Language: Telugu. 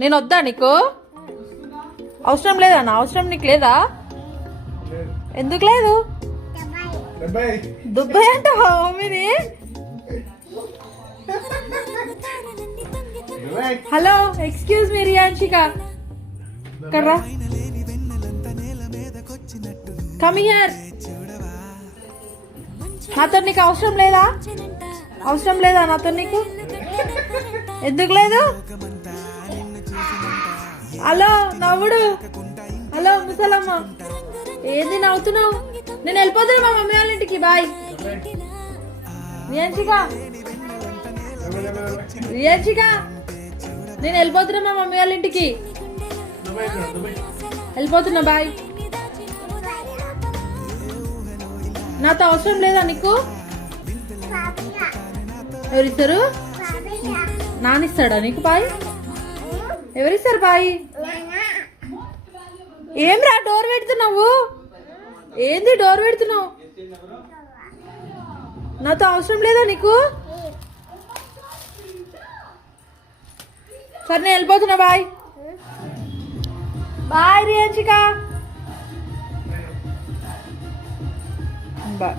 నేను వద్దా నీకు? అవసరం లేదా? నా అవసరం నీకు లేదా? ఎందుకు లేదు? దుబాయ్ అంటే మమ్మీని. హలో, ఎక్స్క్యూజ్ మీ రియాన్షిక, కర్రా కమ్ హియర్. నాతో నీకు అవసరం లేదా? అవసరం లేదా నాతో నీకు? ఎందుకు లేదు? హలో నవ్వుడు, హలో ముసలమ్మ, ఏంది నవ్వుతున్నావు? నేను వెళ్ళిపోతున్నా మా మమ్మీ వాళ్ళ ఇంటికి. బాయ్ రియాన్షిక, రియాన్షిక, నేను వెళ్ళిపోతున్నా మా మమ్మీ వాళ్ళ ఇంటికి. వెళ్ళిపోతున్నా, బాయ్. నాతో అవసరం లేదా నీకు? ఎవరిస్తారు? నానిస్తాడా నీకు బాయ్? ఎవరిస్తారు బాయ్? ఏం రా డోర్ పెడుతున్నావు? ఏంది డోర్ పెడుతున్నావు? నాతో అవసరం లేదా నీకు? సరే నేను వెళ్ళిపోతున్నా, బాయ్. Bye రియాన్షిక, bye.